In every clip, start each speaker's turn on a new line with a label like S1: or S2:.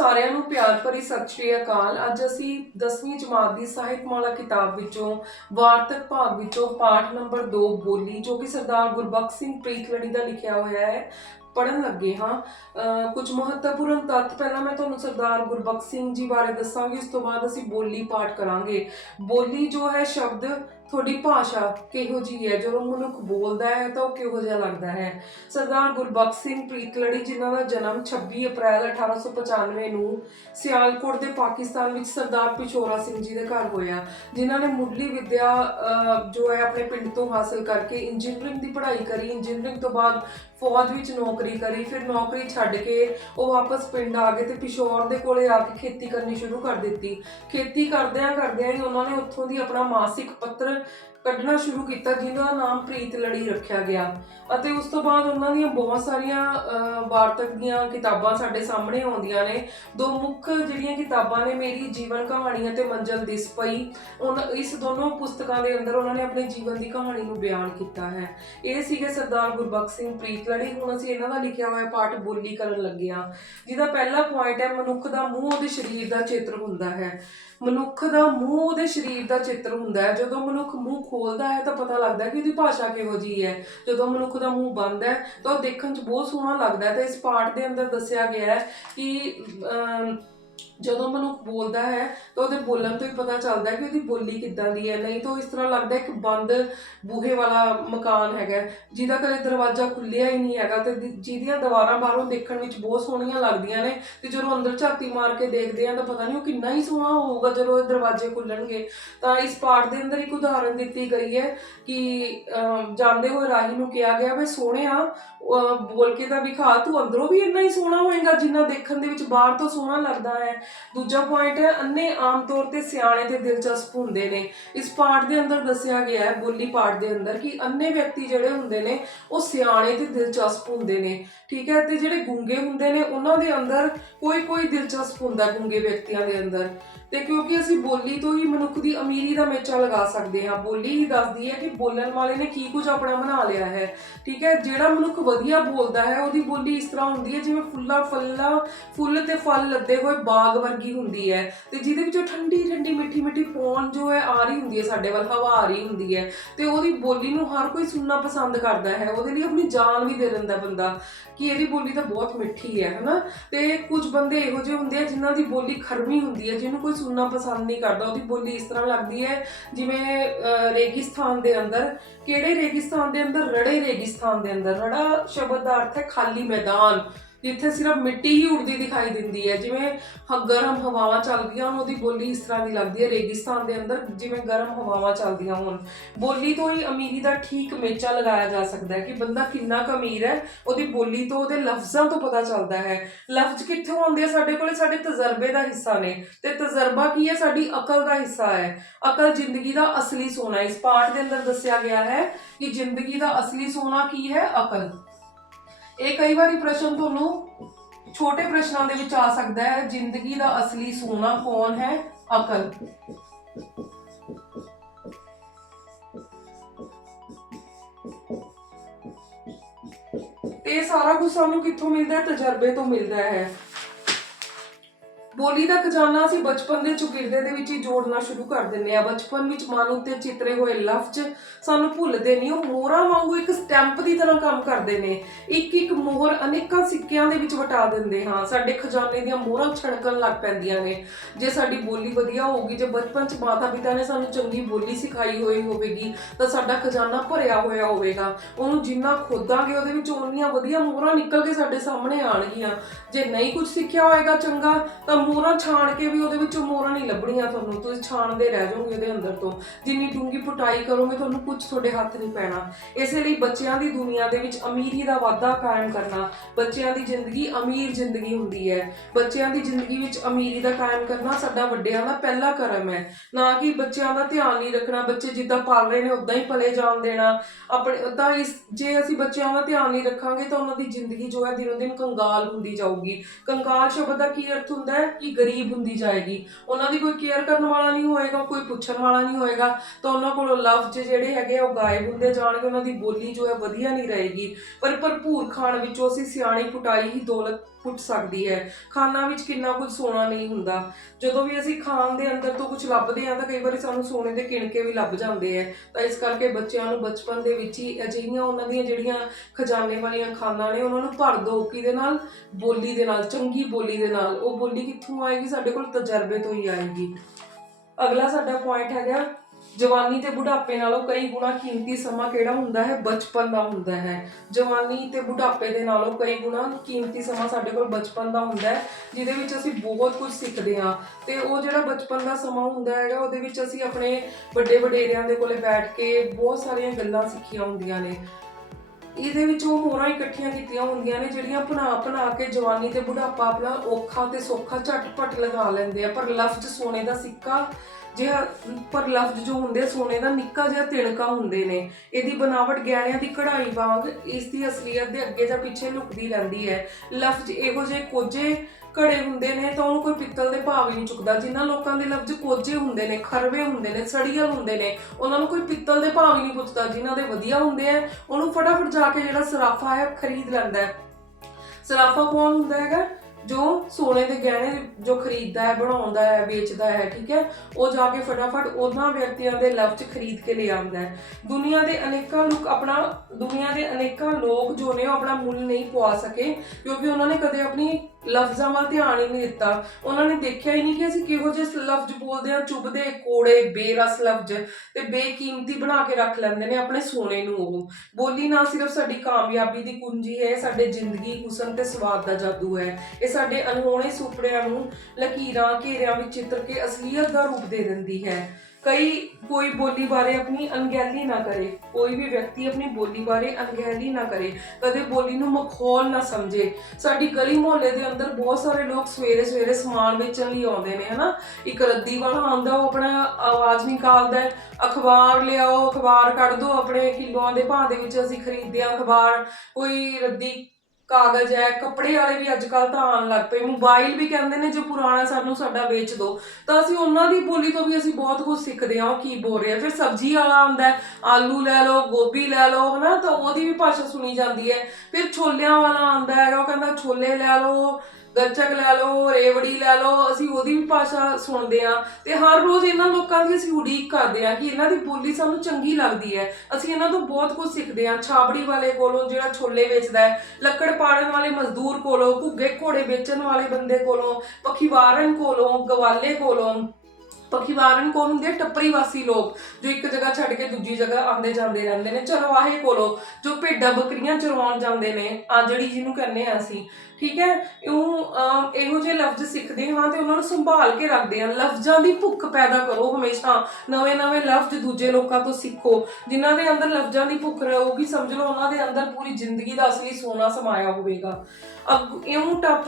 S1: ਸਾਰਿਆਂ ਨੂੰ ਪਿਆਰ ਭਰੀ ਸਤਿ ਸ਼੍ਰੀ ਅਕਾਲ। ਅੱਜ ਅਸੀਂ 10ਵੀਂ ਜਮਾਤ ਦੀ ਸਾਹਿਤਮਾਲਾ ਕਿਤਾਬ ਵਿੱਚੋਂ, ਵਾਰਤਕ ਭਾਗ ਵਿੱਚੋਂ ਪਾਠ ਨੰਬਰ 2 ਬੋਲੀ, ਜੋ ਕਿ ਸਰਦਾਰ ਗੁਰਬਖਸ਼ ਸਿੰਘ ਪ੍ਰੀਤਲੜੀ ਦਾ ਲਿਖਿਆ ਹੋਇਆ ਹੈ ਪੜਨ ਲੱਗੇ ਹਾਂ। ਅਹ ਕੁਝ ਮਹੱਤਵਪੂਰਨ ਤੱਥ ਪਹਿਲਾਂ ਮੈਂ ਤੁਹਾਨੂੰ ਸਰਦਾਰ ਗੁਰਬਖਸ਼ ਸਿੰਘ ਜੀ ਬਾਰੇ ਦੱਸਾਂਗੀ, ਉਸ ਤੋਂ ਬਾਅਦ ਅਸੀਂ ਬੋਲੀ ਪਾਠ ਕਰਾਂਗੇ। ਬੋਲੀ ਜੋ ਹੈ ਸ਼ਬਦ ਤੁਹਾਡੀ ਭਾਸ਼ਾ ਕਿਹੋ ਜੀ ਹੈ? ਜਦੋਂ ਮਨੁੱਖ ਬੋਲਦਾ ਹੈ ਤਾਂ ਉਹ ਕਿਹੋ ਜਿਹਾ ਲੱਗਦਾ ਹੈ? ਸਰਦਾਰ ਗੁਰਬਖਸ਼ ਸਿੰਘ ਪ੍ਰੀਤਲੜੀ, ਜਿਨ੍ਹਾਂ ਦਾ ਜਨਮ 26 ਅਪ੍ਰੈਲ 1895 ਨੂੰ ਸਿਆਲਕੋਟ ਦੇ ਪਾਕਿਸਤਾਨ ਵਿੱਚ ਸਰਦਾਰ ਪਿਛੋਰਾ ਸਿੰਘ ਜੀ ਦੇ ਘਰ ਹੋਇਆ, ਜਿਨ੍ਹਾਂ ਨੇ ਮੁੱਢਲੀ ਵਿੱਦਿਆ ਜੋ ਹੈ, ਆਪਣੇ ਪਿੰਡ ਤੋਂ ਹਾਸਲ ਕਰਕੇ ਇੰਜੀਨੀਅਰਿੰਗ ਦੀ ਪੜ੍ਹਾਈ ਕਰੀ। ਇੰਜੀਨੀਅਰਿੰਗ ਤੋਂ ਬਾਅਦ ਫੌਜ ਵਿੱਚ ਨੌਕਰੀ ਕਰੀ, ਫਿਰ ਨੌਕਰੀ ਛੱਡ ਕੇ ਉਹ ਵਾਪਸ ਪਿੰਡ ਆ ਗਏ ਤੇ ਪਿਸ਼ੌਰ ਦੇ ਕੋਲੇ ਆ ਕੇ ਖੇਤੀ ਕਰਨੀ ਸ਼ੁਰੂ ਕਰ ਦਿੱਤੀ। ਖੇਤੀ ਕਰਦਿਆਂ ਕਰਦਿਆਂ ਹੀ ਉਹਨਾਂ ਨੇ ਉੱਥੋਂ ਦੀ ਆਪਣਾ ਮਾਸਿਕ ਪੱਤਰ ਕੱਢਣਾ ਸ਼ੁਰੂ ਕੀਤਾ, ਜਿਹਦਾ ਨਾਮ ਪ੍ਰੀਤ ਲੜੀ ਰੱਖਿਆ ਗਿਆ। ਅਤੇ ਉਸ ਤੋਂ ਬਾਅਦ ਉਹਨਾਂ ਦੀਆਂ ਬਹੁਤ ਸਾਰੀਆਂ ਵਾਰਤਕ ਦੀਆਂ ਕਿਤਾਬਾਂ ਸਾਡੇ ਸਾਹਮਣੇ ਆਉਂਦੀਆਂ ਨੇ। ਦੋ ਮੁੱਖ ਜਿਹੜੀਆਂ ਕਿਤਾਬਾਂ ਨੇ ਮੇਰੀ, ਜੀਵਨ ਕਹਾਣੀ ਅਤੇ ਮੰਜ਼ਲ ਦਿਸ ਪਈ ਉਹਨਾਂ ਇਸ ਦੋਨੋਂ ਪੁਸਤਕਾਂ ਦੇ ਅੰਦਰ ਉਹਨਾਂ ਨੇ ਆਪਣੇ ਜੀਵਨ ਦੀ ਕਹਾਣੀ ਨੂੰ ਬਿਆਨ ਕੀਤਾ ਹੈ। ਇਹ ਸੀਗੇ ਸਰਦਾਰ ਗੁਰਬਖਸ਼ ਸਿੰਘ ਪ੍ਰੀਤ ਲੜੀ। ਹੁਣ ਅਸੀਂ ਇਹਨਾਂ ਦਾ ਲਿਖਿਆ ਹੋਇਆ ਪਾਠ ਬੋਲੀ ਕਰਨ ਲੱਗੇ ਹਾਂ, ਜਿਹਦਾ ਪਹਿਲਾ ਪੁਆਇੰਟ ਹੈ, ਮਨੁੱਖ ਦਾ ਮੂੰਹ ਉਹਦੇ ਸਰੀਰ ਦਾ ਚਿੱਤਰ ਹੁੰਦਾ ਹੈ। ਮਨੁੱਖ ਦਾ ਮੂੰਹ ਉਹਦੇ ਸਰੀਰ ਦਾ ਚਿੱਤਰ ਹੁੰਦਾ ਹੈ। ਜਦੋਂ ਮਨੁੱਖ ਮੂੰਹ ਖੋਲਦਾ ਹੈ ਤਾਂ ਪਤਾ ਲੱਗਦਾ ਹੈ ਕਿ ਉਹਦੀ ਭਾਸ਼ਾ ਕਿਹੋ ਜੀ ਹੈ। ਜਦੋਂ ਮਨੁੱਖ ਦਾ ਮੂੰਹ ਬੰਦ ਹੈ, ਤਾਂ ਉਹ ਦੇਖਣ 'ਚ ਬਹੁਤ ਸੋਹਣਾ ਲੱਗਦਾ ਹੈ ਤੇ ਇਸ ਪਾਠ ਦੇ ਅੰਦਰ ਦੱਸਿਆ ਗਿਆ ਹੈ ਕਿ ਜਦੋਂ ਮਨੁੱਖ ਬੋਲਦਾ ਹੈ ਤਾਂ ਉਹਦੇ ਬੋਲਣ ਤੋਂ ਹੀ ਪਤਾ ਚੱਲਦਾ ਕਿ ਉਹਦੀ ਬੋਲੀ ਕਿੱਦਾਂ ਦੀ ਹੈ। ਨਹੀਂ ਤਾਂ ਉਹ ਇਸ ਤਰ੍ਹਾਂ ਲੱਗਦਾ ਇੱਕ ਬੰਦ ਬੂਹੇ ਵਾਲਾ ਮਕਾਨ ਹੈਗਾ ਜਿਹਦਾ ਕਦੇ ਦਰਵਾਜ਼ਾ ਖੁੱਲਿਆ ਹੀ ਨਹੀਂ ਹੈਗਾ ਤੇ ਜਿਹਦੀਆਂ ਦੀਵਾਰਾਂ ਬਾਹਰੋਂ ਦੇਖਣ ਵਿੱਚ ਬਹੁਤ ਸੋਹਣੀਆਂ ਲੱਗਦੀਆਂ ਨੇ ਤੇ ਜਦੋਂ ਅੰਦਰ ਝਾਤੀ ਮਾਰ ਕੇ ਦੇਖਦੇ ਆ ਤਾਂ ਪਤਾ ਨਹੀਂ ਉਹ ਕਿੰਨਾ ਹੀ ਸੋਹਣਾ ਹੋਊਗਾ ਜਦੋਂ ਇਹ ਦਰਵਾਜ਼ੇ ਖੁੱਲਣਗੇ ਤਾਂ ਇਸ ਪਾਠ ਦੇ ਅੰਦਰ ਇੱਕ ਉਦਾਹਰਨ ਦਿੱਤੀ ਗਈ ਹੈ ਕਿ ਜਾਂਦੇ ਹੋਏ ਰਾਹੀ ਨੂੰ ਕਿਹਾ ਗਿਆ ਵੀ ਸੋਹਣਿਆ ਅਹ, ਬੋਲ ਕੇ ਤਾਂ ਵਿਖਾ ਤੂੰ ਅੰਦਰੋਂ ਵੀ ਇੰਨਾ ਹੀ ਸੋਹਣਾ ਹੋਏਗਾ ਜਿੰਨਾ ਦੇਖਣ ਦੇ ਵਿੱਚ ਬਾਹਰ ਤੋਂ ਸੋਹਣਾ ਲੱਗਦਾ ਹੈ। ਦੂਜਾ ਪੁਆਇੰਟ ਹੈ, ਅੰਨੇ ਆਮ ਤੌਰ ਤੇ ਸਿਆਣੇ ਤੇ ਦਿਲਚਸਪ ਹੁੰਦੇ ਨੇ। ਇਸ ਪਾਠ ਦੇ ਅੰਦਰ ਦੱਸਿਆ ਗਿਆ ਹੈ, ਬੋਲੀ ਪਾਠ ਦੇ ਅੰਦਰ, ਕਿ ਅੰਨੇ ਵਿਅਕਤੀ ਜਿਹੜੇ ਹੁੰਦੇ ਨੇ, ਉਹ ਸਿਆਣੇ ਤੇ ਦਿਲਚਸਪ ਹੁੰਦੇ ਨੇ। ਠੀਕ ਹੈ, ਤੇ ਜਿਹੜੇ ਗੁੰਗੇ ਹੁੰਦੇ ਨੇ, ਉਹਨਾਂ ਦੇ ਅੰਦਰ ਕੋਈ ਕੋਈ ਦਿਲਚਸਪ ਹੁੰਦਾ ਗੁੰਗੇ ਵਿਅਕਤੀਆਂ ਦੇ ਅੰਦਰ। ਤੇ ਕਿਉਂਕਿ ਅਸੀਂ ਬੋਲੀ ਤੋਂ ਹੀ ਮਨੁੱਖ ਦੀ ਅਮੀਰੀ ਦਾ ਮੇਚਾ ਲਗਾ ਸਕਦੇ ਹਾਂ। ਬੋਲੀ ਹੀ ਦੱਸਦੀ ਹੈ ਕਿ ਬੋਲਣ ਵਾਲੇ ਨੇ ਕੀ ਕੁਝ ਆਪਣਾ ਬਣਾ ਲਿਆ ਹੈ। ਠੀਕ ਹੈ? ਜਿਹੜਾ ਮਨੁੱਖ ਵਧੀਆ ਬੋਲਦਾ ਹੈ, ਉਹਦੀ ਬੋਲੀ ਇਸ ਤਰ੍ਹਾਂ ਹੁੰਦੀ ਹੈ ਜਿਵੇਂ ਫੁੱਲਾ, ਫੱਲਾ, ਫੁੱਲ ਤੇ ਫਲ ਲੱਦੇ ਹੋਏ ਬਾਗ ਵਰਗੀ ਹੁੰਦੀ ਹੈ। ਤੇ ਜਿਹਦੇ ਵਿੱਚੋਂ ਠੰਡੀ ਠੰਡੀ, ਮਿੱਠੀ ਮਿੱਠੀ ਪੌਣ ਜੋ ਹੈ, ਆ ਰਹੀ ਹੁੰਦੀ ਹੈ ਸਾਡੇ ਵੱਲ, ਹਵਾ ਆ ਰਹੀ ਹੁੰਦੀ ਹੈ। ਤੇ ਉਹਦੀ ਬੋਲੀ ਨੂੰ ਹਰ ਕੋਈ ਸੁਣਨਾ ਪਸੰਦ ਕਰਦਾ ਹੈ। ਉਹਦੇ ਲਈ ਆਪਣੀ ਜਾਨ ਵੀ ਦੇ ਦਿੰਦਾ ਬੰਦਾ ਕਿ ਇਹਦੀ ਬੋਲੀ ਤਾਂ ਬਹੁਤ ਮਿੱਠੀ ਹੈ, ਹਨਾ? ਤੇ ਕੁਝ ਬੰਦੇ ਇਹੋ ਜਿਹੇ ਹੁੰਦੇ ਆ ਜਿਨ੍ਹਾਂ ਦੀ ਬੋਲੀ ਖਰਮੀ ਹੁੰਦੀ ਹੈ, ਜਿਹਨੂੰ ਕੋਈ ਸੁਣਨਾ ਪਸੰਦ ਨਹੀਂ ਕਰਦਾ ਉਹਦੀ ਬੋਲੀ ਇਸ ਤਰ੍ਹਾਂ ਲੱਗਦੀ ਹੈ ਜਿਵੇਂ ਅਹ, ਰੇਗਿਸਤਾਨ ਦੇ ਅੰਦਰ। ਕਿਹੜੇ ਰੇਗਿਸਤਾਨ ਦੇ ਅੰਦਰ? ਰੜੇ ਰੇਗਿਸਤਾਨ ਦੇ ਅੰਦਰ। ਰੜਾ ਸ਼ਬਦ ਦਾ ਅਰਥ ਹੈ ਖਾਲੀ ਮੈਦਾਨ। ਜਿੱਥੇ ਸਿਰਫ ਮਿੱਟੀ ਹੀ ਉੱਡਦੀ ਦਿਖਾਈ ਦਿੰਦੀ ਹੈ, ਜਿਵੇਂ ਹ ਗਰਮ ਹਵਾਵਾਂ ਚੱਲਦੀਆਂ ਹੋਣ, ਉਹਦੀ ਬੋਲੀ ਇਸ ਤਰ੍ਹਾਂ ਦੀ ਲੱਗਦੀ ਹੈ, ਰੇਗਿਸਤਾਨ ਦੇ ਅੰਦਰ ਜਿਵੇਂ ਗਰਮ ਹਵਾਵਾਂ ਚੱਲਦੀਆਂ ਹੋਣ। ਬੋਲੀ ਤੋਂ ਹੀ ਅਮੀਰੀ ਦਾ ਠੀਕ ਮੇਚਾ ਲਗਾਇਆ ਜਾ ਸਕਦਾ ਹੈ ਕਿ ਬੰਦਾ ਕਿੰਨਾ ਕੁ ਅਮੀਰ ਹੈ, ਉਹਦੀ ਬੋਲੀ ਤੋਂ, ਉਹਦੇ ਲਫ਼ਜ਼ਾਂ ਤੋਂ ਪਤਾ ਚੱਲਦਾ ਹੈ। ਲਫ਼ਜ਼ ਕਿੱਥੋਂ ਆਉਂਦੇ ਆ? ਸਾਡੇ ਕੋਲੇ ਸਾਡੇ ਤਜਰਬੇ ਦਾ ਹਿੱਸਾ ਨੇ ਤੇ ਤਜਰਬਾ ਕੀ ਹੈ? ਸਾਡੀ ਅਕਲ ਦਾ ਹਿੱਸਾ ਹੈ। ਅਕਲ ਜ਼ਿੰਦਗੀ ਦਾ ਅਸਲੀ ਸੋਨਾ ਇਸ ਪਾਠ ਦੇ ਅੰਦਰ ਦੱਸਿਆ ਗਿਆ ਹੈ ਕਿ ਜ਼ਿੰਦਗੀ ਦਾ ਅਸਲੀ ਸੋਨਾ ਕੀ ਹੈ? ਅਕਲ। ਇਹ ਕਈ ਵਾਰੀ ਪ੍ਰਸ਼ਨ ਤੁਹਾਨੂੰ ਛੋਟੇ ਪ੍ਰਸ਼ਨਾਂ ਦੇ ਵਿੱਚ ਆ ਸਕਦਾ ਹੈ। ਜ਼ਿੰਦਗੀ ਦਾ ਅਸਲੀ ਸੋਨਾ ਕੌਣ ਹੈ? ਅਕਲ। ਤੇ ਇਹ ਸਾਰਾ ਕੁਝ ਸਾਨੂੰ ਕਿੱਥੋਂ ਮਿਲਦਾ ਹੈ? ਤਜਰਬੇ ਤੋਂ ਮਿਲਦਾ ਹੈ। ਬੋਲੀ ਦਾ ਖਜ਼ਾਨਾ ਅਸੀਂ ਬਚਪਨ ਦੇ ਚੁਕਿਰਦੇ ਦੇ ਵਿੱਚ ਹੀ ਜੋੜਨਾ ਸ਼ੁਰੂ ਕਰ ਦਿੰਦੇ ਆ ਬਚਪਨ ਵਿੱਚ ਮਨ ਉੱਤੇ ਚਿੱਤਰੇ ਹੋਏ ਲਫ਼ਜ਼ ਸਾਨੂੰ ਭੁੱਲਦੇ ਨਹੀਂ। ਉਹ ਮੋਹਰਾਂ ਵਾਂਗੂ ਇੱਕ ਸਟੈਂਪ ਦੀ ਤਰ੍ਹਾਂ ਕੰਮ ਕਰਦੇ ਨੇ। ਇੱਕ ਇੱਕ ਮੋਹਰ ਅਨੇਕਾਂ ਸਿੱਕਿਆਂ ਦੇ ਵਿੱਚ ਵਟਾ ਦਿੰਦੇ ਹਾਂ। ਸਾਡੇ ਖਜ਼ਾਨੇ ਦੀਆਂ ਮੋਹਰਾਂ ਛਣਕਣ ਲੱਗ ਪੈਂਦੀਆਂ ਨੇ। ਜੇ ਸਾਡੀ ਬੋਲੀ ਵਧੀਆ ਹੋਊਗੀ, ਜੇ ਬਚਪਨ 'ਚ ਮਾਤਾ ਪਿਤਾ ਨੇ ਸਾਨੂੰ ਚੰਗੀ ਬੋਲੀ ਸਿਖਾਈ ਹੋਈ ਹੋਵੇਗੀ, ਤਾਂ ਸਾਡਾ ਖਜ਼ਾਨਾ ਭਰਿਆ ਹੋਇਆ ਹੋਵੇਗਾ। ਉਹਨੂੰ ਜਿੰਨਾ ਖੋਦਾਂਗੇ, ਉਹਦੇ ਵਿੱਚ ਓਨੀਆਂ ਵਧੀਆ ਮੋਹਰਾਂ ਨਿਕਲ ਕੇ ਸਾਡੇ ਸਾਹਮਣੇ ਆਣਗੀਆਂ ਜੇ ਨਹੀਂ ਕੁਝ ਸਿੱਖਿਆ ਹੋਏਗਾ ਚੰਗਾ, ਤਾਂ ਮੋਹਰਾਂ ਛਾਣ ਕੇ ਵੀ ਉਹਦੇ ਵਿੱਚੋਂ ਮੋਹਰਾਂ ਨਹੀਂ ਲੱਭਣੀਆਂ ਤੁਹਾਨੂੰ। ਤੁਸੀਂ ਛਾਣਦੇ ਰਹਿ ਜਾਓਗੇ ਉਹਦੇ ਅੰਦਰ ਤੋਂ। ਜਿੰਨੀ ਡੂੰਗੀ ਪੁਟਾਈ ਕਰੋਗੇ, ਤੁਹਾਨੂੰ ਕੁਝ ਤੁਹਾਡੇ ਹੱਥ ਨਹੀਂ ਪੈਣਾ। ਇਸੇ ਲਈ ਬੱਚਿਆਂ ਦੀ ਦੁਨੀਆ ਦੇ ਵਿੱਚ ਅਮੀਰੀ ਦਾ ਵਾਧਾ ਕਾਇਮ ਕਰਨਾ, ਬੱਚਿਆਂ ਦੀ ਜ਼ਿੰਦਗੀ ਅਮੀਰ ਜ਼ਿੰਦਗੀ ਹੁੰਦੀ ਹੈ। ਬੱਚਿਆਂ ਦੀ ਜ਼ਿੰਦਗੀ ਵਿੱਚ ਅਮੀਰੀ ਦਾ ਕਾਇਮ ਕਰਨਾ ਸਾਡਾ ਵੱਡਿਆਂ ਦਾ ਪਹਿਲਾ ਕਰਮ ਹੈ। ਨਾ ਕਿ ਬੱਚਿਆਂ ਦਾ ਧਿਆਨ ਨਹੀਂ ਰੱਖਣਾ, ਬੱਚੇ ਜਿੱਦਾਂ ਪਾਲ ਰਹੇ ਨੇ ਉਦਾਂ ਹੀ ਪਲੇ ਜਾਣ ਦੇਣਾ। ਆਪਣੇ ਤਾਂ ਇਸ ਜੇ ਅਸੀਂ ਬੱਚਿਆਂ ਦਾ ਧਿਆਨ ਨਹੀਂ ਰੱਖਾਂਗੇ ਤਾਂ ਉਹਨਾਂ ਦੀ ਜ਼ਿੰਦਗੀ ਜੋ ਹੈ ਦਿਨੋ ਦਿਨ ਕੰਗਾਲ ਹੁੰਦੀ ਜਾਊਗੀ। ਕੰਗਾਲ ਸ਼ਬਦ ਦਾ ਕੀ ਅਰਥ ਹੁੰਦਾ ਹੈ? ਕਿ ਗਰੀਬ ਹੁੰਦੀ ਜਾਏਗੀ। ਉਹਨਾਂ ਦੀ ਕੋਈ ਕੇਅਰ ਕਰਨ ਵਾਲਾ ਨਹੀਂ ਹੋਏਗਾ, ਕੋਈ ਪੁੱਛਣ ਵਾਲਾ ਨਹੀਂ ਹੋਏਗਾ। ਤਾਂ ਉਹਨਾਂ ਕੋਲੋਂ ਲਫ਼ਜ਼ ਜਿਹੜੇ ਹੈਗੇ ਆ, ਉਹ ਗਾਇਬ ਹੁੰਦੇ ਜਾਣਗੇ। ਉਹਨਾਂ ਦੀ ਬੋਲੀ ਜੋ ਹੈ, ਵਧੀਆ ਨਹੀਂ ਰਹੇਗੀ। ਪਰ ਭਰਪੂਰ ਖਾਣ ਵਿੱਚੋਂ ਅਸੀਂ ਸਿਆਣੀ ਪੁਟਾਈ ਹੀ ਦੌਲਤ ਫੁੱਟ ਸਕਦੀ ਹੈ। ਖਾਣਾ ਵਿੱਚ ਕਿੰਨਾ ਕੁਝ ਸੋਨਾ ਨਹੀਂ ਹੁੰਦਾ। ਜਦੋਂ ਵੀ ਅਸੀਂ ਖਾਣ ਦੇ ਅੰਦਰ ਤੋਂ ਕੁਝ ਲੱਭਦੇ ਆ ਤਾਂ ਕਈ ਵਾਰੀ ਸਾਨੂੰ ਸੋਨੇ ਦੇ ਕਿਣਕੇ ਵੀ ਲੱਭ ਜਾਂਦੇ ਆ ਤਾਂ ਇਸ ਕਰਕੇ ਬੱਚਿਆਂ ਨੂੰ ਬਚਪਨ ਦੇ ਵਿੱਚ ਹੀ ਅਜਿਹੀਆਂ ਉਹਨਾਂ ਦੀਆਂ ਜਿਹੜੀਆਂ ਖਜ਼ਾਨੇ ਵਾਲੀਆਂ ਖਾਨਾਂ ਨੇ, ਉਹਨਾਂ ਨੂੰ ਭਰ ਦਿਓ ਕਿਹਦੇ ਨਾਲ, ਬੋਲੀ ਦੇ ਨਾਲ, ਚੰਗੀ ਬੋਲੀ ਦੇ ਨਾਲ। ਉਹ ਬੋਲੀ ਕਿੱਥੋਂ ਆਏਗੀ? ਸਾਡੇ ਕੋਲ ਤਜਰਬੇ ਤੋਂ ਹੀ ਆਏਗੀ। ਅਗਲਾ ਸਾਡਾ ਪੁਆਇੰਟ ਹੈਗਾ ਜਵਾਨੀ ਤੇ ਬੁਢਾਪੇ ਨਾਲੋਂ ਕਈ ਗੁਣਾ ਕੀਮਤੀ ਸਮਾਂ ਕਿਹੜਾ ਹੁੰਦਾ ਹੈ? ਬਚਪਨ ਦਾ ਹੁੰਦਾ ਹੈ। ਜਵਾਨੀ ਤੇ ਬੁਢਾਪੇ ਦੇ ਨਾਲੋਂ ਕਈ ਗੁਣਾ ਕੀਮਤੀ ਸਮਾਂ ਸਾਡੇ ਕੋਲ ਬਚਪਨ ਦਾ ਹੁੰਦਾ ਹੈ, ਜਿਹਦੇ ਵਿੱਚ ਅਸੀਂ ਬਹੁਤ ਕੁਝ ਸਿੱਖਦੇ ਹਾਂ। ਤੇ ਉਹ ਜਿਹੜਾ ਬਚਪਨ ਦਾ ਸਮਾਂ ਹੁੰਦਾ ਹੈਗਾ, ਉਹਦੇ ਵਿੱਚ ਅਸੀਂ ਆਪਣੇ ਵੱਡੇ ਵਡੇਰਿਆਂ ਦੇ ਕੋਲੇ ਬੈਠ ਕੇ ਬਹੁਤ ਸਾਰੀਆਂ ਗੱਲਾਂ ਸਿੱਖੀਆਂ ਹੁੰਦੀਆਂ ਨੇ। ਇਹਦੇ ਵਿੱਚ ਉਹ ਮੋਹਰਾਂ ਇਕੱਠੀਆਂ ਕੀਤੀਆਂ ਹੁੰਦੀਆਂ ਨੇ, ਜਿਹੜੀਆਂ ਬਣਾ ਬਣਾ ਕੇ ਜਵਾਨੀ ਤੇ ਬੁਢਾਪਾ ਆਪਣਾ ਔਖਾ ਤੇ ਸੌਖਾ ਝਟਪਟ ਲਗਾ ਲੈਂਦੇ ਆ। ਪਰ ਲਫ਼ਜ਼ ਸੋਨੇ ਦਾ ਸਿੱਕਾ ਜਿਹਾ ਪਰ ਲਫ਼ਜ਼ ਜੋ ਹੁੰਦੇ ਸੋਨੇ ਦਾ ਨਿੱਕਾ ਜਿਹਾ ਤਿਣਕਾ ਹੁੰਦੇ ਨੇ। ਇਹਦੀ ਬਣਾਵਟ ਗਹਿਣਿਆਂ ਦੀ ਕਢਾਈ ਵਾਂਗ ਇਸ ਦੀ ਅਸਲੀਅਤ ਦੇ ਅੱਗੇ ਜਾਂ ਪਿੱਛੇ ਲੁਕਦੀ ਰਹਿੰਦੀ ਹੈ। ਲਫ਼ਜ਼ ਇਹੋ ਜਿਹੇ ਕੋਝੇ ਘੜੇ ਹੁੰਦੇ ਨੇ ਤਾਂ ਉਹਨੂੰ ਕੋਈ ਪਿੱਤਲ ਦੇ ਭਾਵ ਹੀ ਨਹੀਂ ਚੁੱਕਦਾ। ਜਿਨ੍ਹਾਂ ਲੋਕਾਂ ਦੇ ਲਫ਼ਜ਼ ਕੋਝੇ ਹੁੰਦੇ ਨੇ, ਖਰਵੇ ਹੁੰਦੇ ਨੇ, ਸੜੀਅਲ ਹੁੰਦੇ ਨੇ, ਉਹਨਾਂ ਨੂੰ ਕੋਈ ਪਿੱਤਲ ਦੇ ਭਾਵ ਹੀ ਨਹੀਂ ਪੁੱਛਦਾ। ਜਿਨ੍ਹਾਂ ਦੇ ਵਧੀਆ ਹੁੰਦੇ ਆ, ਉਹਨੂੰ ਫਟਾਫਟ ਜਾ ਕੇ ਜਿਹੜਾ ਸਰਾਫਾ ਹੈ, ਖਰੀਦ ਲੈਂਦਾ ਹੈ। ਸਰਾਫਾ ਕੌਣ ਹੁੰਦਾ ਹੈਗਾ? ਜੋ ਸੋਨੇ ਦੇ ਗਹਿਣੇ ਜੋ ਖਰੀਦਦਾ ਹੈ, ਬਣਾਉਂਦਾ ਹੈ, ਵੇਚਦਾ ਹੈ, ਠੀਕ ਹੈ, ਉਹ ਜਾ ਕੇ ਫਟਾਫਟ ਉਹਨਾਂ ਵਿਅਕਤੀਆਂ ਦੇ ਲਫ਼ਜ਼ ਖਰੀਦ ਕੇ ਲੈ ਆਉਂਦਾ ਹੈ। ਦੁਨੀਆ ਦੇ ਅਨੇਕਾਂ ਲੋਕ ਆਪਣਾ, ਦੁਨੀਆ ਦੇ ਅਨੇਕਾਂ ਲੋਕ ਜੋ ਨੇ ਉਹ ਆਪਣਾ ਮੁੱਲ ਨਹੀਂ ਪਵਾ ਸਕੇ, ਕਿਉਂਕਿ ਉਹਨਾਂ ਨੇ ਕਦੇ ਆਪਣੀ ਲਫ਼ਜ਼ਾਂ ਵੱਲ ਧਿਆਨ ਹੀ ਨਹੀਂ ਦਿੱਤਾ। ਉਹਨਾਂ ਨੇ ਦੇਖਿਆ ਹੀ ਨਹੀਂ ਕਿ ਅਸੀਂ ਕਿਹੋ ਜਿਹੇ ਲਫ਼ਜ਼ ਬੋਲਦੇ ਹਾਂ, ਚੁੱਭਦੇ ਕੋੜੇ, ਬੇਰਸ ਲਫ਼ਜ਼, ਤੇ ਬੇਕੀਮਤੀ ਬਣਾ ਕੇ ਰੱਖ ਲੈਂਦੇ ਨੇ ਆਪਣੇ ਸੋਨੇ ਨੂੰ ਉਹ। ਬੋਲੀ ਨਾ ਸਿਰਫ ਸਾਡੀ ਕਾਮਯਾਬੀ ਦੀ ਕੁੰਜੀ ਹੈ, ਸਾਡੇ ਜ਼ਿੰਦਗੀ, ਹੁਸਨ ਤੇ ਸਵਾਦ ਦਾ ਜਾਦੂ ਹੈ। ਇਹ ਸਾਡੇ ਅਨਹੋਣੇ ਸੁਪਨਿਆਂ ਨੂੰ ਲਕੀਰਾਂ, ਘੇਰਿਆਂ ਵਿੱਚ ਚਿੱਤਰ ਕੇ ਅਸਲੀਅਤ ਦਾ ਰੂਪ ਦੇ ਦਿੰਦੀ ਹੈ। ਕਈ, ਕੋਈ ਬੋਲੀ ਬਾਰੇ ਆਪਣੀ ਅਣਗਹਿਲੀ ਨਾ ਕਰੇ, ਕੋਈ ਵੀ ਵਿਅਕਤੀ ਆਪਣੀ ਬੋਲੀ ਬਾਰੇ ਅਣਗਹਿਲੀ ਨਾ ਕਰੇ, ਕਦੇ ਬੋਲੀ ਨੂੰ ਮਖੌਲ ਨਾ ਸਮਝੇ। ਸਾਡੀ ਗਲੀ ਮੁਹੱਲੇ ਦੇ ਅੰਦਰ ਬਹੁਤ ਸਾਰੇ ਲੋਕ ਸਵੇਰੇ ਸਵੇਰੇ ਸਮਾਨ ਵੇਚਣ ਲਈ ਆਉਂਦੇ ਨੇ, ਹਨਾ? ਇੱਕ ਰੱਦੀ ਵਾਲਾ ਆਉਂਦਾ, ਉਹ ਆਪਣਾ ਆਵਾਜ਼ ਨਿਕਾਲਦਾ ਹੈ, ਅਖਬਾਰ ਲਿਆਓ, ਅਖਬਾਰ ਕੱਢ ਦਿਓ ਆਪਣੇ ਕਿਲੋਆਂ ਦੇ ਭਾਅ ਦੇ ਵਿੱਚ ਅਸੀਂ ਖਰੀਦਦੇ ਹਾਂ ਅਖਬਾਰ, ਕੋਈ ਰੱਦੀ ਕਾਗਜ਼ ਹੈ ਕੱਪੜੇ ਵਾਲੇ ਵੀ ਅੱਜ ਕੱਲ ਤਾਂ ਆਉਣ ਲੱਗ ਪਏ। ਮੋਬਾਈਲ ਵੀ ਕਹਿੰਦੇ ਨੇ ਜੋ ਪੁਰਾਣਾ ਸਾਨੂੰ ਸਾਡਾ ਵੇਚ ਦਿਓ ਤਾਂ ਅਸੀਂ ਉਹਨਾਂ ਦੀ ਬੋਲੀ ਤੋਂ ਵੀ ਅਸੀਂ ਬਹੁਤ ਕੁਝ ਸਿੱਖਦੇ ਹਾਂ ਉਹ ਕੀ ਬੋਲ ਰਿਹਾ ਫਿਰ ਸਬਜ਼ੀ ਵਾਲਾ ਆਉਂਦਾ ਹੈ, ਆਲੂ ਲੈ ਲਓ ਗੋਭੀ ਲੈ ਲਓ ਹਨਾ ਤਾਂ ਉਹਦੀ ਵੀ ਭਾਸ਼ਾ ਸੁਣੀ ਜਾਂਦੀ ਹੈ। ਫਿਰ ਛੋਲਿਆਂ ਵਾਲਾ ਆਉਂਦਾ ਹੈਗਾ ਉਹ ਕਹਿੰਦਾ ਛੋਲੇ ਲੈ ਲਓ ਗੱਚਕ ਲੈ ਲਓ, ਰੇਵੜੀ ਲੈ ਲਓ, ਅਸੀਂ ਉਹਦੀ ਵੀ ਭਾਸ਼ਾ ਸੁਣਦੇ ਆ ਤੇ ਹਰ ਰੋਜ਼ ਇਹਨਾਂ ਲੋਕਾਂ ਦੀ ਅਸੀਂ ਉਡੀਕ ਕਰਦੇ ਆ ਕਿ ਇਹਨਾਂ ਦੀ ਬੋਲੀ ਸਾਨੂੰ ਚੰਗੀ ਲੱਗਦੀ ਹੈ। ਅਸੀਂ ਇਹਨਾਂ ਤੋਂ ਬਹੁਤ ਕੁਝ ਸਿੱਖਦੇ ਆ ਛਾਬੜੀ ਵਾਲੇ ਕੋਲੋਂ ਜਿਹੜਾ ਛੋਲੇ ਵੇਚਦਾ ਹੈ, ਲੱਕੜ ਪਾੜਨ ਵਾਲੇ ਮਜ਼ਦੂਰ ਕੋਲੋਂ, ਘੁੱਗੇ ਘੋੜੇ ਵੇਚਣ ਵਾਲੇ ਬੰਦੇ ਕੋਲੋਂ, ਪਖੀਵਾਰਨ ਕੋਲੋਂ, ਗਵਾਲੇ ਕੋਲੋਂ, ਪਖੀਵਾਰਨ ਕੋਲ ਹੁੰਦੇ ਆ ਟੱਪਰੀ ਵਾਸੀ ਲੋਕ, ਜੋ ਇੱਕ ਜਗ੍ਹਾ ਛੱਡ ਕੇ ਦੂਜੀ ਜਗ੍ਹਾ ਆਉਂਦੇ ਜਾਂਦੇ ਰਹਿੰਦੇ ਨੇ। ਚਰਵਾਹੇ ਕੋਲੋਂ ਜੋ ਭੇਡਾਂ ਬੱਕਰੀਆਂ ਚਰਵਾਉਣ ਜਾਂਦੇ ਨੇ ਆਜੜੀ ਜਿਹਨੂੰ ਕਹਿੰਦੇ ਆ ਅਸੀਂ ਠੀਕ ਹੈ? ਉਹ ਇਹੋ ਜਿਹੇ ਲਫ਼ਜ਼ ਸਿੱਖਦੇ ਹਾਂ ਤੇ ਉਹਨਾਂ ਨੂੰ ਸੰਭਾਲ ਕੇ ਰੱਖਦੇ ਹਾਂ। ਲਫ਼ਜ਼ਾਂ ਦੀ ਭੁੱਖ ਪੈਦਾ ਕਰੋ ਹਮੇਸ਼ਾ। ਨਵੇਂ-ਨਵੇਂ ਲਫ਼ਜ਼ ਦੂਜੇ ਲੋਕਾਂ ਤੋਂ ਸਿੱਖੋ। ਜਿਨ੍ਹਾਂ ਦੇ ਅੰਦਰ ਲਫ਼ਜ਼ਾਂ ਦੀ ਭੁੱਖ ਰਹੂਗੀ, ਸਮਝ ਲਓ, ਉਹਨਾਂ ਦੇ ਅੰਦਰ ਪੂਰੀ ਜ਼ਿੰਦਗੀ ਦਾ ਅਸਲੀ ਸੋਨਾ ਸਮਾਇਆ ਹੋਵੇਗਾ। ਅਬ, ਇਉਂ ਟੱਪ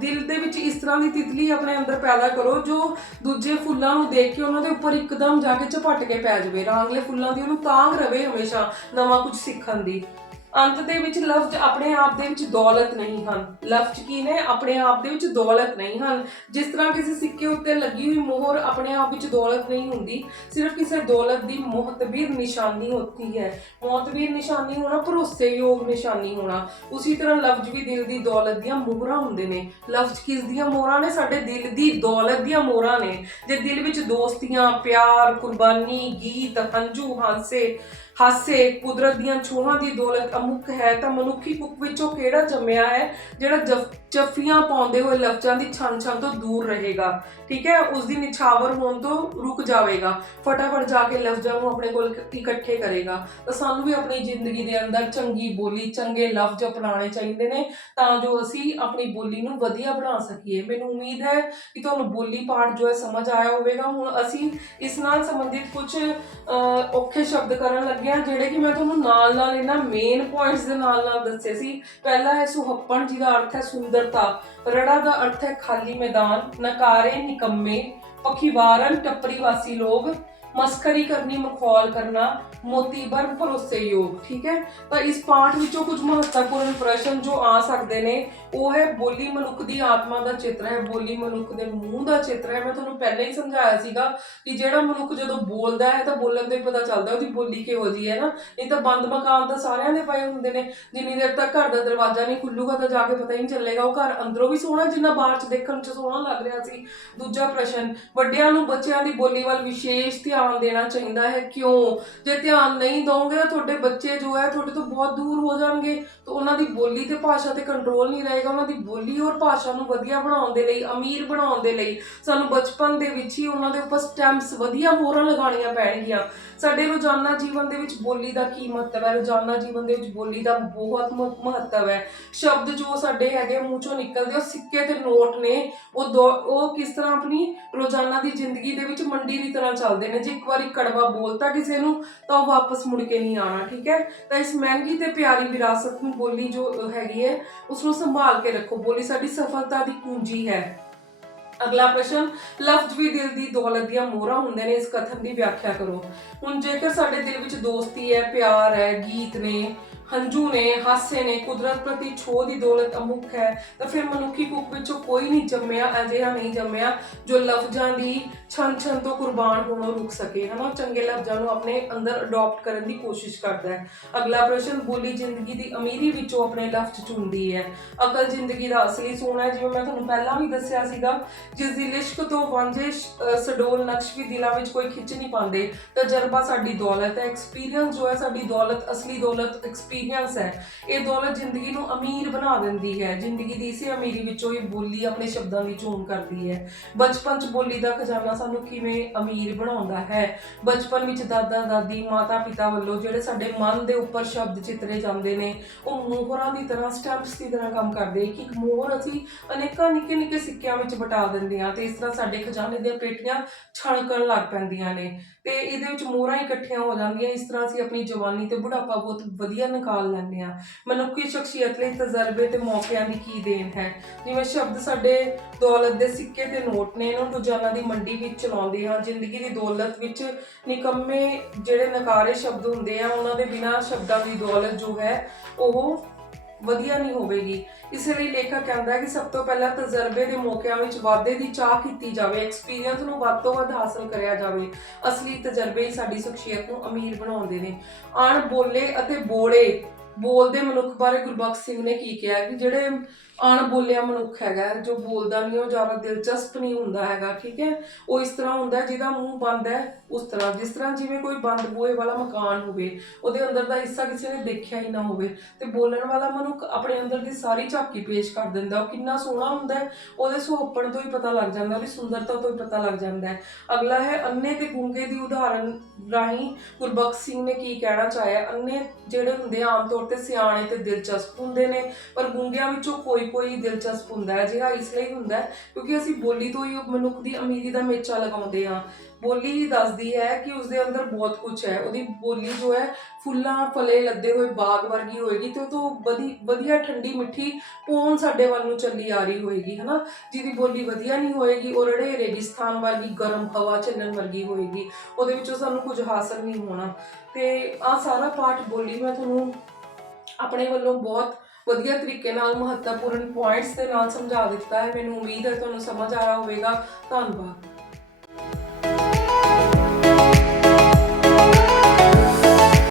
S1: ਦਿਲ ਦੇ ਵਿੱਚ ਇਸ ਤਰ੍ਹਾਂ ਦੀ ਤਿਤਲੀ ਆਪਣੇ ਅੰਦਰ ਪੈਦਾ ਕਰੋ, ਜੋ ਦੂਜੇ ਫੁੱਲਾਂ ਨੂੰ ਦੇਖ ਕੇ ਉਹਨਾਂ ਦੇ ਉੱਪਰ ਇੱਕਦਮ ਜਾ ਕੇ ਝਪਟ ਕੇ ਪੈ ਜਾਵੇ। ਰਾਂਗਲੇ ਫੁੱਲਾਂ ਦੀ ਉਹਨੂੰ ਤਾਂਗ ਰਵੇ ਹਮੇਸ਼ਾ ਨਵਾਂ ਕੁਝ ਸਿੱਖਣ ਦੀ। ਅੰਤ ਦੇ ਵਿੱਚ ਲਫ਼ਜ਼ ਆਪਣੇ ਆਪ ਦੇ ਵਿੱਚ ਦੌਲਤ ਨਹੀਂ ਹਨ। ਲਫ਼ਜ਼ ਕੀ ਨੇ? ਆਪਣੇ ਆਪ ਦੇ ਵਿੱਚ ਦੌਲਤ ਨਹੀਂ ਹਨ। ਜਿਸ ਤਰ੍ਹਾਂ ਕਿਸੇ ਸਿੱਕੇ ਉੱਤੇ ਲੱਗੀ ਹੋਈ ਮੋਹਰ ਆਪਣੇ ਆਪ ਵਿੱਚ ਦੌਲਤ ਨਹੀਂ ਹੁੰਦੀ, ਸਿਰਫ ਕਿਸੇ ਦੌਲਤ ਦੀ ਮੁਹਤਬਿਰ ਨਿਸ਼ਾਨੀ ਹੁੰਦੀ ਹੈ। ਮੁਹਤਬਿਰ ਨਿਸ਼ਾਨੀ ਹੋਣਾ ਭਰੋਸੇਯੋਗ ਨਿਸ਼ਾਨੀ ਹੋਣਾ। ਉਸੇ ਤਰ੍ਹਾਂ ਲਫ਼ਜ਼ ਵੀ ਦਿਲ ਦੀ ਦੌਲਤ ਦੀਆਂ ਮੋਹਰਾਂ ਹੁੰਦੇ ਨੇ। ਲਫ਼ਜ਼ ਕਿਸ ਦੀਆਂ ਮੋਹਰਾਂ ਨੇ? ਸਾਡੇ ਦਿਲ ਦੀ ਦੌਲਤ ਦੀਆਂ ਮੋਹਰਾਂ ਨੇ। ਜੇ ਦਿਲ ਵਿੱਚ ਦੋਸਤੀਆਂ, ਪਿਆਰ, ਕੁਰਬਾਨੀ, ਗੀਤ, ਹੰਝੂ, ਹਾਸੇ ਹਾਸੇ, ਕੁਦਰਤ ਦੀਆਂ ਛੋਹਾਂ ਦੀ ਦੌਲਤ ਅਮੁੱਕ ਹੈ, ਤਾਂ ਮਨੁੱਖੀ ਕੁੱਖ ਵਿੱਚੋਂ ਕਿਹੜਾ ਜੰਮਿਆ ਹੈ, ਜਿਹੜਾ ਜਫ- ਜੱਫੀਆਂ ਪਾਉਂਦੇ ਹੋਏ ਲਫ਼ਜ਼ਾਂ ਦੀ ਛਣ ਛਣ ਤੋਂ ਦੂਰ ਰਹੇਗਾ। ਠੀਕ ਹੈ? ਉਸ ਦੀ ਨਿਛਾਵਰ ਹੋਣ ਤੋਂ ਰੁਕ ਜਾਵੇਗਾ। ਫਟਾਫਟ ਜਾ ਕੇ ਲਫ਼ਜ਼ਾਂ ਨੂੰ ਆਪਣੇ ਕੋਲ ਇਕੱਠੇ ਕਰੇਗਾ। ਤਾਂ ਸਾਨੂੰ ਵੀ ਆਪਣੀ ਜ਼ਿੰਦਗੀ ਦੇ ਅੰਦਰ ਚੰਗੀ ਬੋਲੀ, ਚੰਗੇ ਲਫ਼ਜ਼ ਅਪਣਾਉਣੇ ਚਾਹੀਦੇ ਨੇ, ਤਾਂ ਜੋ ਅਸੀਂ ਆਪਣੀ ਬੋਲੀ ਨੂੰ ਵਧੀਆ ਬਣਾ ਸਕੀਏ। ਮੈਨੂੰ ਉਮੀਦ ਹੈ ਕਿ ਤੁਹਾਨੂੰ ਬੋਲੀ ਪਾਠ ਜੋ ਹੈ ਸਮਝ ਆਇਆ ਹੋਵੇਗਾ। ਹੁਣ ਅਸੀਂ ਇਸ ਨਾਲ ਸੰਬੰਧਿਤ ਕੁਝ ਔਖੇ ਸ਼ਬਦ ਕਰਨ ਲੱਗੇ ਹਾਂ ਜਿਹੜੇ ਕਿ ਮੈਂ ਤੁਹਾਨੂੰ ਨਾਲ ਨਾਲ ਇਹਨਾਂ ਮੇਨ ਪੁਆਇੰਟਸ ਦੇ ਨਾਲ ਨਾਲ ਦੱਸੇ ਸੀ। ਪਹਿਲਾ ਹੈ ਸੁਹੱਪਣ ਜੀ ਦਾ ਅਰਥ ਹੈ ਸੁੰਦਰਤਾ। ਰੜਾ ਦਾ ਅਰਥ ਹੈ ਖਾਲੀ ਮੈਦਾਨ, ਨਕਾਰੇ, ਨਿਕੰਮੇ, ਪਖੀਵਾਰਨ, ਟੱਪਰੀ ਵਾਸੀ ਲੋਕ, ਮਸਕਰੀ ਕਰਨੀ, ਮਖੌਲ ਕਰਨਾ। ਮੋਤੀਬਰ ਭਰੋਸੇਯੋਗ, ਠੀਕ ਹੈ? ਤਾਂ ਇਸ ਪਾਠ ਵਿੱਚੋਂ ਕੁਝ ਮਹੱਤਵਪੂਰਨ ਪ੍ਰਸ਼ਨ ਜੋ ਆ ਸਕਦੇ ਨੇ, ਉਹ ਹੈ ਬੋਲੀ ਮਨੁੱਖ ਦੀ ਆਤਮਾ ਦਾ ਚਿੱਤਰ ਹੈ, ਬੋਲੀ ਮਨੁੱਖ ਦੇ ਮੂੰਹ ਦਾ ਚਿੱਤਰ ਹੈ। ਮੈਂ ਤੁਹਾਨੂੰ ਪਹਿਲਾਂ ਹੀ ਸਮਝਾਇਆ ਸੀਗਾ ਕਿ ਜਿਹੜਾ ਮਨੁੱਖ ਜਦੋਂ ਬੋਲਦਾ ਹੈ ਤਾਂ ਬੋਲਣ ਤੋਂ ਪਤਾ ਚੱਲਦਾ ਉਹਦੀ ਬੋਲੀ ਕਿਹੋ ਜੀ ਹੈ ਨਾ। ਨਹੀਂ ਤਾਂ ਬੰਦ ਮਕਾਨ ਤਾਂ ਸਾਰਿਆਂ ਦੇ ਪਏ ਹੁੰਦੇ ਨੇ। ਜਿੰਨੀ ਦੇਰ ਤੱਕ ਘਰ ਦਾ ਦਰਵਾਜ਼ਾ ਨਹੀਂ ਖੁੱਲੂਗਾ ਤਾਂ ਜਾ ਕੇ ਪਤਾ ਹੀ ਨਹੀਂ ਚੱਲੇਗਾ। ਉਹ ਘਰ ਅੰਦਰੋਂ ਵੀ ਸੋਹਣਾ ਜਿੰਨਾ ਬਾਹਰ ਚ ਦੇਖਣ ਚ ਸੋਹਣਾ ਲੱਗ ਰਿਹਾ ਸੀ। ਦੂਜਾ ਪ੍ਰਸ਼ਨ, ਵੱਡਿਆਂ ਨੂੰ ਬੱਚਿਆਂ ਦੀ ਬੋਲੀ ਵੱਲ ਵਿਸ਼ੇਸ਼ ਧਿਆਨ ਦੇਣਾ ਚਾਹੀਦਾ ਹੈ। ਕਿਉਂ? ਜੇ ਧਿਆਨ ਨਹੀਂ ਦੋਗੇ ਤਾਂ ਤੁਹਾਡੇ ਬੱਚੇ ਜੋ ਹੈ ਤੁਹਾਡੇ ਤੋਂ ਬਹੁਤ ਦੂਰ ਹੋ ਜਾਣਗੇ। ਤਾਂ ਉਹਨਾਂ ਦੀ ਬੋਲੀ ਤੇ ਭਾਸ਼ਾ ਤੇ ਕੰਟਰੋਲ ਨਹੀਂ ਰਹੇਗਾ। ਉਹਨਾਂ ਦੀ ਬੋਲੀ ਔਰ ਭਾਸ਼ਾ ਨੂੰ ਵਧੀਆ ਬਣਾਉਣ ਦੇ ਲਈ, ਅਮੀਰ ਬਣਾਉਣ ਦੇ ਲਈ ਸਾਨੂੰ ਬਚਪਨ ਦੇ ਵਿੱਚ ਹੀ ਉਹਨਾਂ ਦੇ ਉੱਪਰ ਸਟੈਂਪਸ ਵਧੀਆ ਮੋਹਰਾਂ ਲਗਾਉਣੀਆਂ ਪੈਣਗੀਆਂ। ਸਾਡੇ ਰੋਜ਼ਾਨਾ ਜੀਵਨ ਦੇ ਵਿੱਚ ਬੋਲੀ ਦਾ ਕੀ ਮਹੱਤਵ ਹੈ? ਰੋਜ਼ਾਨਾ ਜੀਵਨ ਦੇ ਵਿੱਚ ਬੋਲੀ ਦਾ ਬਹੁਤ ਮਹੱਤਵ ਹੈ। ਸ਼ਬਦ ਜੋ ਸਾਡੇ ਹੈਗੇ ਮੂੰਹ ਚੋਂ ਨਿਕਲਦੇ ਉਹ ਸਿੱਕੇ ਤੇ ਨੋਟ ਨੇ। ਉਹ ਦੋ- ਉਹ ਕਿਸ ਤਰ੍ਹਾਂ ਆਪਣੀ ਰੋਜ਼ਾਨਾ ਦੀ ਜ਼ਿੰਦਗੀ ਦੇ ਵਿੱਚ ਮੰਡੀ ਦੀ ਤਰ੍ਹਾਂ ਚੱਲਦੇ ਨੇ। ਜੇ ਇੱਕ ਵਾਰੀ ਕੜਵਾ ਬੋਲਤਾ ਕਿਸੇ ਨੂੰ, ਤਾਂ ਉਹ ਵਾਪਸ ਮੁੜ ਕੇ ਨਹੀਂ ਆਣਾ ਠੀਕ ਹੈ? ਤਾਂ ਇਸ ਮਹਿੰਗੀ ਤੇ ਪਿਆਰੀ ਵਿਰਾਸਤ ਨੂੰ ਬੋਲੀ ਜੋ ਹੈਗੀ ਹੈ ਉਸ ਨੂੰ ਸੰਭਾਲ ਕੇ ਰੱਖੋ। ਬੋਲੀ ਸਾਡੀ ਸਫਲਤਾ ਦੀ ਕੁੰਜੀ ਹੈ। ਅਗਲਾ ਪ੍ਰਸ਼ਨ, ਲਫ਼ਜ਼ ਵੀ ਦਿਲ ਦੀ ਦੌਲਤ ਦੀਆਂ ਮੋਹਰਾਂ ਹੁੰਦੇ ਨੇ, ਇਸ ਕਥਨ ਦੀ ਵਿਆਖਿਆ ਕਰੋ। ਹੁਣ ਜੇਕਰ ਸਾਡੇ ਦਿਲ ਵਿੱਚ ਦੋਸਤੀ ਹੈ, ਪਿਆਰ ਹੈ, ਗੀਤ ਨੇ ਹੰਝੂ ਨੇ, ਹਾਸੇ ਨੇ, ਕੁਦਰਤ ਪ੍ਰਤੀ ਛੋਹ ਦੀ ਦੌਲਤ ਅਮੁੱਖ ਹੈ। ਤਾਂ ਫਿਰ ਮਨੁੱਖੀ ਕੁੱਖ ਵਿੱਚੋਂ ਕੋਈ ਨਹੀਂ ਜੰਮਿਆ, ਅਜਿਹਾ ਨਹੀਂ ਜੰਮਿਆ ਜੋ ਲਫ਼ਜ਼ਾਂ ਦੀ ਛਨ ਛਣ ਤੋਂ ਕੁਰਬਾਨ ਹੋਣੋਂ ਰੁਕ ਸਕੇ, ਹਨਾ? ਚੰਗੇ ਲਫ਼ਜ਼ਾਂ ਨੂੰ ਆਪਣੇ ਅੰਦਰ ਅਡਾਪਟ ਕਰਨ ਦੀ ਕੋਸ਼ਿਸ਼ ਕਰਦਾ ਹੈ। ਅਗਲਾ ਪ੍ਰਸ਼ਨ, ਬੋਲੀ ਜ਼ਿੰਦਗੀ ਦੀ ਅਮੀਰੀ ਵਿੱਚੋਂ ਆਪਣੇ ਲਫ਼ਜ਼ ਚੁਣਦੀ ਹੈ। ਅਕਲ ਜ਼ਿੰਦਗੀ ਦਾ ਅਸਲੀ ਸੋਨਾ ਹੈ, ਜਿਵੇਂ ਮੈਂ ਤੁਹਾਨੂੰ ਪਹਿਲਾਂ ਵੀ ਦੱਸਿਆ ਸੀਗਾ, ਜਿਸ ਦੀ ਲਿਸ਼ਕ ਤੋਂ ਵਾਂਝੇ ਸਡੋਲ ਨਕਸ਼ ਵੀ ਦਿਲਾਂ ਵਿੱਚ ਕੋਈ ਖਿੱਚ ਨਹੀਂ ਪਾਉਂਦੇ। ਤਜਰਬਾ ਸਾਡੀ ਦੌਲਤ ਹੈ ਐਕਸਪੀਰੀਅੰਸ ਜੋ ਹੈ ਸਾਡੀ ਦੌਲਤ, ਅਸਲੀ ਦੌਲਤ ਐਕਸਪੀਰੀਅੰਸ ਹੈ। ਇਹ ਦੌਲਤ ਜ਼ਿੰਦਗੀ ਨੂੰ ਅਮੀਰ ਬਣਾ ਦਿੰਦੀ ਹੈ। ਜ਼ਿੰਦਗੀ ਦੀ ਇਸੇ ਅਮੀਰੀ ਵਿੱਚੋਂ ਇਹ ਬੋਲੀ ਆਪਣੇ ਸ਼ਬਦਾਂ ਦੀ ਚੋਣ ਕਰਦੀ ਹੈ। ਬਚਪਨ 'ਚ ਬੋਲੀ ਦਾ ਖਜ਼ਾਨਾ ਸਾਨੂੰ ਕਿਵੇਂ ਅਮੀਰ ਬਣਾਉਂਦਾ ਹੈ? ਬਚਪਨ ਵਿੱਚ ਦਾਦਾ, ਦਾਦੀ ਮਾਤਾ ਪਿਤਾ ਵੱਲੋਂ ਜਿਹੜੇ ਸਾਡੇ ਮਨ ਦੇ ਉੱਪਰ ਸ਼ਬਦ ਚਿੱਤਰੇ ਜਾਂਦੇ ਨੇ, ਉਹ ਮੋਹਰਾਂ ਦੀ ਤਰ੍ਹਾਂ ਸਟੈਂਪਸ ਦੀ ਤਰ੍ਹਾਂ ਕੰਮ ਕਰਦੇ ਇੱਕ ਇੱਕ ਮੋਹਰ ਅਸੀਂ ਅਨੇਕਾਂ ਨਿੱਕੇ ਨਿੱਕੇ ਸਿੱਕਿਆਂ ਵਿੱਚ ਬਟਾ ਦਿੰਦੇ ਹਾਂ ਤੇ ਇਸ ਤਰ੍ਹਾਂ ਸਾਡੇ ਖਜ਼ਾਨੇ ਦੀਆਂ ਪੇਟੀਆਂ ਛਣਕਣ ਲੱਗ ਪੈਂਦੀਆਂ ਨੇ। ਤੇ ਇਹਦੇ ਵਿੱਚ ਮੋਹਰਾਂ ਇਕੱਠੀਆਂ ਹੋ ਜਾਂਦੀਆਂ, ਇਸ ਤਰ੍ਹਾਂ ਅਸੀਂ ਆਪਣੀ ਜਵਾਨੀ ਤੇ ਬੁਢਾਪਾ ਬਹੁਤ ਵਧੀਆ ਨਿਕਾਲ ਲੈਂਦੇ ਹਾਂ। ਮਨੁੱਖੀ ਸ਼ਖਸੀਅਤ ਲਈ ਤਜਰਬੇ ਤੇ ਮੌਕਿਆਂ ਦੀ ਕੀ ਦੇਣ ਹੈ? ਜਿਵੇਂ ਸ਼ਬਦ ਸਾਡੇ ਦੌਲਤ ਦੇ ਸਿੱਕੇ ਤੇ ਨੋਟ ਨੇ, ਇਹਨੂੰ ਰੋਜ਼ਾਨਾ ਦੀ ਮੰਡੀ ਵਿੱਚ ਚਲਾਉਂਦੇ ਹਾਂ, ਜ਼ਿੰਦਗੀ ਦੀ ਦੌਲਤ ਵਿੱਚ ਨਿਕੰਮੇ ਜਿਹੜੇ ਨਕਾਰੇ ਸ਼ਬਦ ਹੁੰਦੇ ਆ, ਉਹਨਾਂ ਦੇ ਬਿਨਾਂ ਸ਼ਬਦਾਂ ਦੀ ਦੌਲਤ ਜੋ ਹੈ, ਉਹ ਵਧੀਆ ਨਹੀਂ ਹੋਵੇਗੀ। ਇਸ ਲਈ ਲੇਖਕ ਕਹਿੰਦਾ ਹੈ ਕਿ ਸਭ ਤੋਂ ਪਹਿਲਾਂ ਤਜਰਬੇ ਦੇ ਮੌਕਿਆਂ ਵਿੱਚ ਵਾਧੇ ਦੀ ਚਾਹ ਕੀਤੀ ਜਾਵੇ ਐਕਸਪੀਰੀਅੰਸ ਨੂੰ ਵੱਧ ਤੋਂ ਵੱਧ ਹਾਸਲ ਕਰਿਆ ਜਾਵੇ। ਅਸਲੀ ਤਜਰਬੇ ਹੀ ਸਾਡੀ ਸ਼ਖਸੀਅਤ ਨੂੰ ਅਮੀਰ ਬਣਾਉਂਦੇ ਨੇ। ਅਣ ਬੋਲੇ ਅਤੇ ਬੋਲੇ ਬੋਲਦੇ ਮਨੁੱਖ ਬਾਰੇ ਗੁਰਬਖਸ਼ ਸਿੰਘ ਨੇ ਕੀ ਕਿਹਾ ਕਿ ਜਿਹੜੇ ਅਣ ਬੋਲਿਆ ਮਨੁੱਖ ਹੈਗਾ, ਜੋ ਬੋਲਦਾ ਨਹੀਂ ਉਹ ਜ਼ਿਆਦਾ ਦਿਲਚਸਪ ਨਹੀਂ ਹੁੰਦਾ ਹੈਗਾ, ਠੀਕ ਹੈ? ਉਹ ਇਸ ਤਰ੍ਹਾਂ ਹੁੰਦਾ, ਜਿਹਦਾ ਮੂੰਹ ਬੰਦ ਹੈ, ਉਸ ਤਰ੍ਹਾਂ। ਜਿਸ ਤਰ੍ਹਾਂ ਜਿਵੇਂ ਕੋਈ ਬੰਦ ਬੂਹੇ ਵਾਲਾ ਮਕਾਨ ਹੋਵੇ, ਉਹਦੇ ਅੰਦਰ ਦਾ ਹਿੱਸਾ ਕਿਸੇ ਨੇ ਦੇਖਿਆ ਹੀ ਨਾ ਹੋਵੇ, ਤੇ ਬੋਲਣ ਵਾਲਾ ਮਨੁੱਖ ਆਪਣੇ ਅੰਦਰ ਦੀ ਸਾਰੀ ਝਾਕੀ ਪੇਸ਼ ਕਰ ਦਿੰਦਾ, ਉਹ ਕਿੰਨਾ ਸੋਹਣਾ ਹੁੰਦਾ ਉਹਦੇ ਸੁਹੱਪਣ ਤੋਂ ਹੀ ਪਤਾ ਲੱਗ ਜਾਂਦਾ, ਉਹਦੀ ਸੁੰਦਰਤਾ ਤੋਂ ਹੀ ਪਤਾ ਲੱਗ ਜਾਂਦਾ ਹੈ। ਅਗਲਾ ਹੈ, ਅੰਨੇ ਤੇ ਗੁੰਗੇ ਦੀ ਉਦਾਹਰਨ ਰਾਹੀਂ ਗੁਰਬਖਸ਼ ਸਿੰਘ ਨੇ ਕੀ ਕਹਿਣਾ ਚਾਹਿਆ? ਅੰਨੇ ਜਿਹੜੇ ਹੁੰਦੇ ਆਮ ਤੌਰ ਤੇ ਸਿਆਣੇ ਤੇ ਦਿਲਚਸਪ ਹੁੰਦੇ ਨੇ, ਪਰ ਗੁੰਗਿਆਂ ਵਿੱਚੋਂ ਕੋਈ ਕੋਈ ਦਿਲਚਸਪ ਹੁੰਦਾ ਹੈ ਜਿਹੜਾ ਇਸ ਲਈ ਹੁੰਦਾ ਹੈ, ਕਿਉਂਕਿ ਅਸੀਂ ਬੋਲੀ ਤੋਂ ਹੀ ਉਹ ਮਨੁੱਖ ਦੀ ਅਮੀਰੀ ਦਾ ਮੇਚਾ ਲਗਾਉਂਦੇ ਹਾਂ। ਬੋਲੀ ਹੀ ਦੱਸਦੀ ਹੈ ਕਿ ਉਸਦੇ ਅੰਦਰ ਬਹੁਤ ਕੁਝ ਹੈ। ਉਹਦੀ ਬੋਲੀ ਜੋ ਹੈ, ਫੁੱਲਾਂ, ਫਲੇ, ਲੱਦੇ ਹੋਏ ਬਾਗ ਵਰਗੀ ਹੋਏਗੀ ਤੇ ਉਹ ਤੋਂ ਵਧੀ, ਵਧੀਆ ਠੰਡੀ ਮਿੱਠੀ ਪੌਣ ਸਾਡੇ ਵੱਲ ਨੂੰ ਚੱਲੀ ਆ ਰਹੀ ਹੋਏਗੀ, ਹਨਾ? ਜਿਹਦੀ ਬੋਲੀ ਵਧੀਆ ਨਹੀਂ ਹੋਏਗੀ, ਉਹ ਰੜੇ ਰੇਗਿਸਤਾਨ ਵਰਗੀ ਗਰਮ ਹਵਾ ਚੱਲਣ ਵਰਗੀ ਹੋਏਗੀ। ਉਹਦੇ ਵਿੱਚੋਂ ਸਾਨੂੰ ਕੁਝ ਹਾਸਲ ਨਹੀਂ ਹੋਣਾ। ਤੇ ਆ ਸਾਰਾ ਪਾਠ ਬੋਲੀ ਮੈਂ ਤੁਹਾਨੂੰ ਆਪਣੇ ਵੱਲੋਂ ਬਹੁਤ ਵਧੀਆ ਤਰੀਕੇ ਨਾਲ ਮਹੱਤਵਪੂਰਨ ਪੁਆਇੰਟਸ ਦੇ ਨਾਲ ਸਮਝਾ ਦਿੱਤਾ ਹੈ। ਮੈਨੂੰ ਉਮੀਦ ਹੈ ਤੁਹਾਨੂੰ ਸਮਝ ਆ ਰਿਹਾ ਹੋਵੇਗਾ। ਧੰਨਵਾਦ।